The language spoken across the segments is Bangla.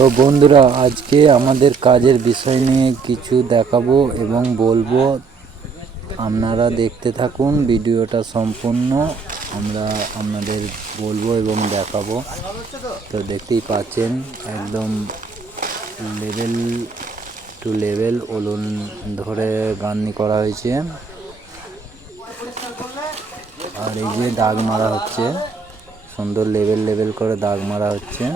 তো বন্ধুরা, আজকে আমাদের কাজের বিষয় নিয়ে কিছু দেখাবো এবং বলবো। আপনারা দেখতে থাকুন ভিডিওটা সম্পূর্ণ। আমরা আপনাদের বলবো এবং দেখাবো। তো দেখতেই পাচ্ছেন একদম লেভেল টু লেভেল ওলন ধরে গান্নি করা হয়েছে। আর এই যে দাগ মারা হচ্ছে, সুন্দর লেভেল করে দাগ মারা হচ্ছে।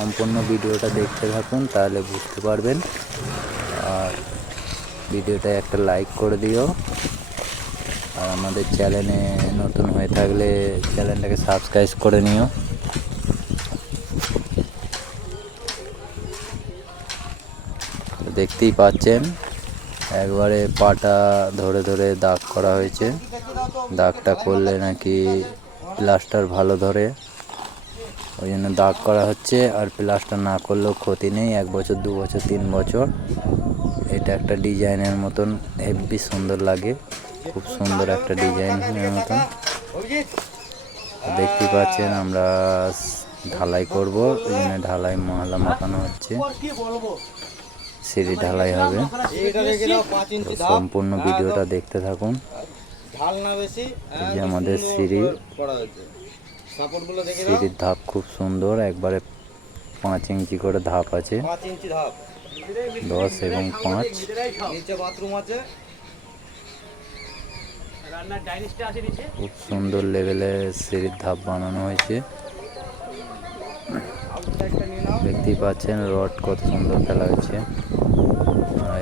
সম্পূর্ণ ভিডিওটা দেখতে থাকুন, তাহলে বুঝতে পারবেন। আর ভিডিওটা একটা লাইক করে দিও। আর আমাদের চ্যানেলে নতুন হয়ে থাকলে চ্যানেলটাকে সাবস্ক্রাইব করে নিও। দেখতেই পাচ্ছেন একবারে পাটা ধরে ধরে দাগ করা হয়েছে। দাগটা করলে নাকি প্লাস্টার ভালো ধরে, ওই জন্য দাগ করা হচ্ছে। আর প্লাস্টার না করলেও ক্ষতি নেই, 1 বছর 2 বছর 3 বছর। এটা একটা ডিজাইনের মতন হেব্বি সুন্দর লাগে, খুব সুন্দর একটা ডিজাইনের মতন। দেখতেই পাচ্ছেন আমরা ঢালাই করব, ওই জন্য ঢালাই মহলা মাখানো হচ্ছে, সিঁড়ি ঢালাই হবে। সম্পূর্ণ ভিডিওটা দেখতে থাকুন। এই যে আমাদের সিঁড়ির ধাপ খুব সুন্দর, একবারে 5 ইঞ্চি করে ধাপ আছে, 10 এবং 5। খুব সুন্দর লেভেলে সিঁড়ির ধাপ বানানো হয়েছে। দেখতেই পাচ্ছেন রড কত সুন্দর ফেলা হয়েছে।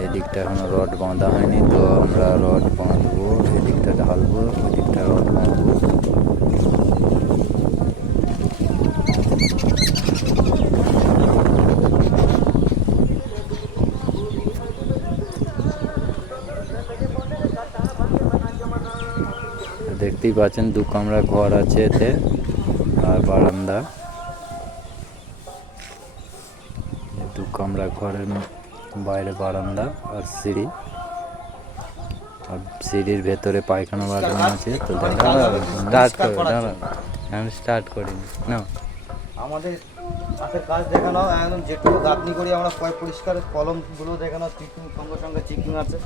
এদিকটা এখনো রড বাঁধা হয়নি, তো আমরা রড বাঁধবো, এদিকটা ঢালবো, ওদিকটা রড বাঁধবো। দেখতেই পাচ্ছেন 2 কামরা ঘর আছে এতে, আর বারান্দা। 2 কামরা ঘরের বাইরে বারান্দা আর সিঁড়ি। আর সিঁড়ির ভেতরে পায়খানা বাথরুম আছে। তো স্টার্ট করিনি না। আমাদের হাতের কাজ দেখে নাও, একদম যেটুকু গাঁথনি করি আমরা পরিষ্কার। কলমগুলো দেখে নাও, চিকিং সঙ্গে সঙ্গে চিকিং আছে।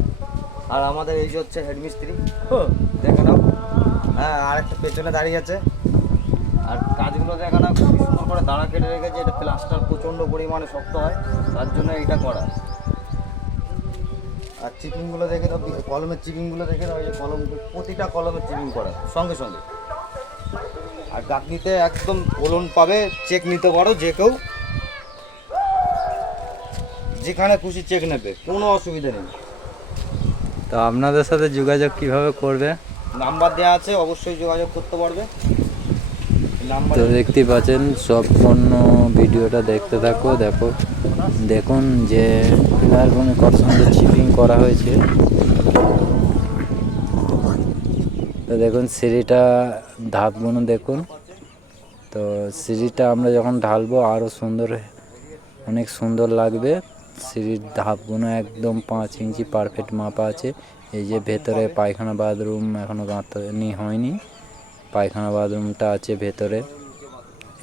আর আমাদের এই যে হচ্ছে হেডমিস্ত্রি, দেখে নাও। হ্যাঁ, আর একটা পেছনে দাঁড়িয়ে আছে। আর কাজগুলো দেখে নাও, খুব সুন্দর করে দাঁড়া কেটে রেখেছে। এটা প্লাস্টার প্রচণ্ড পরিমাণে শক্ত হয়, তার জন্য এইটা করা। আর চিকিংগুলো দেখে নাও, কলমের চিকিংগুলো দেখে নাও। এই যে কলম, প্রতিটা কলমের চিকিং করা সঙ্গে সঙ্গে। আর গাঁথনিতে একদম ওলন পাবে, চেক নিতে পারো যে কেউ, যেখানে খুশি চেক নেবে, কোনো অসুবিধা নেই। তো আপনাদের সাথে যোগাযোগ কিভাবে করবে? নাম্বার দেওয়া আছে, অবশ্যই যোগাযোগ করতে পারবে। তো দেখতেই পাচ্ছেন সম্পূর্ণ ভিডিওটা দেখতে থাকো। দেখুন যে পিলারগুলো কত সুন্দর চিপিং করা হয়েছে। তো দেখুন সিঁড়িটা ধাপগুলো দেখুন। তো সিঁড়িটা আমরা যখন ঢালবো আরও সুন্দর, অনেক সুন্দর লাগবে। সিঁড়ির ধাপগুলো একদম 5 ইঞ্চি পারফেক্ট মাপা আছে। এই যে ভেতরে পায়খানা বাথরুম এখনও গাঁথনি হয়নি, পায়খানা বাথরুমটা আছে ভেতরে।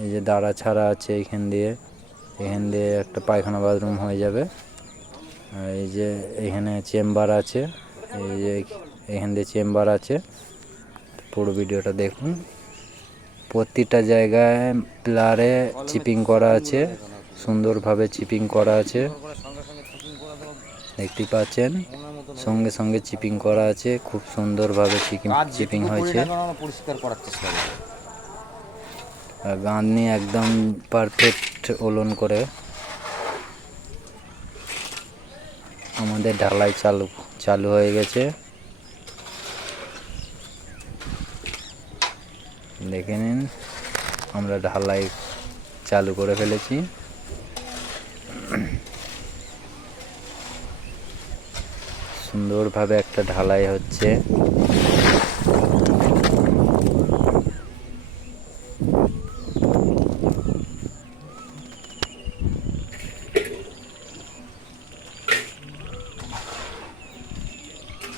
এই যে দাঁড়া ছাড়া আছে, এখান দিয়ে একটা পায়খানা বাথরুম হয়ে যাবে। আর এই যে এখানে চেম্বার আছে, এই যে এখান দিয়ে চেম্বার আছে। পুরো ভিডিওটা দেখুন। প্রতিটা জায়গায় পিলারে চিপিং করা আছে, সুন্দরভাবে চিপিং করা আছে। দেখতে পাচ্ছেন সঙ্গে সঙ্গে চিপিং করা আছে, খুব সুন্দরভাবে চিপিং হয়েছে। আর গাঁথনি একদম পারফেক্ট ওলন করে আমাদের ঢালাই চালু হয়ে গেছে। দেখে নিন, আমরা ঢালাই চালু করে ফেলেছি। সুন্দরভাবে একটা ঢালাই হচ্ছে।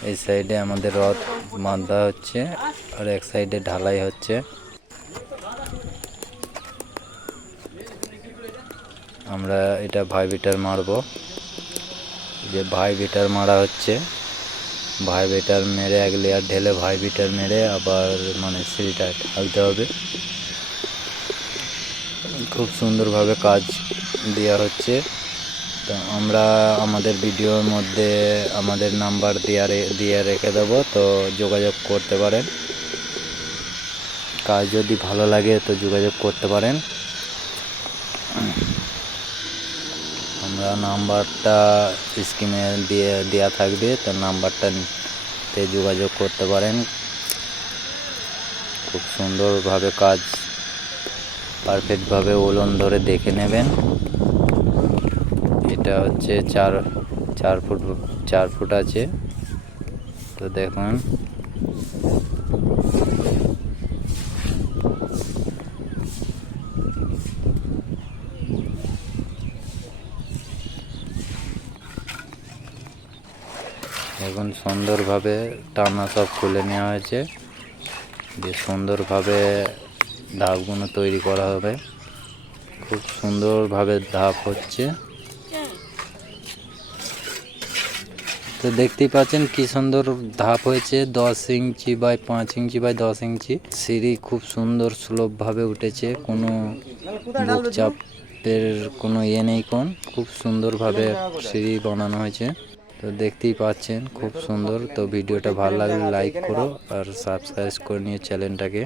এই সাইডে আমাদের রড বাঁধা হচ্ছে, আর এক সাইডে ঢালাই হচ্ছে। আমরা এটা ভাইব্রেটার মারবো, যে ভাইব্রেটার মারা হচ্ছে। ভাইব্রেটার মেরে এক লেয়ার ঢেলে ভাইব্রেটার মেরে আবার মানে সিঁড়িটা ঢালতে হবে। খুব সুন্দরভাবে কাজ দেওয়া হচ্ছে। তো আমরা আমাদের ভিডিওর মধ্যে আমাদের নাম্বার দিয়ে রেখে দেবো, তো যোগাযোগ করতে পারেন। কাজ যদি ভালো লাগে তো যোগাযোগ করতে পারেন। আমরা নাম্বারটা স্ক্রিনে দেওয়া থাকবে, তো নাম্বারটাতে যোগাযোগ করতে পারেন। খুব সুন্দরভাবে কাজ পারফেক্টভাবে ওলন ধরে দেখে নেবেন। এটা হচ্ছে 4 ফুট আছে। তো দেখুন এখন সুন্দরভাবে টানা সব খুলে নেওয়া হয়েছে, যে সুন্দরভাবে ধাপগুলো তৈরি করা হবে। খুব সুন্দরভাবে ধাপ হচ্ছে। তো দেখতেই পাচ্ছেন কি সুন্দর ধাপ হয়েছে, 10 ইঞ্চি বাই 5 ইঞ্চি বাই 10 ইঞ্চি। সিঁড়ি খুব সুন্দর সুলভভাবে উঠেছে, কোনো বুক চাপের কোনো নেই। খুব সুন্দরভাবে সিঁড়ি বানানো হয়েছে। তো দেখতেই পাচ্ছেন খুব সুন্দর। তো ভিডিওটা ভালো লাগলে লাইক করো আর সাবস্ক্রাইব করে নিও চ্যানেলটাকে।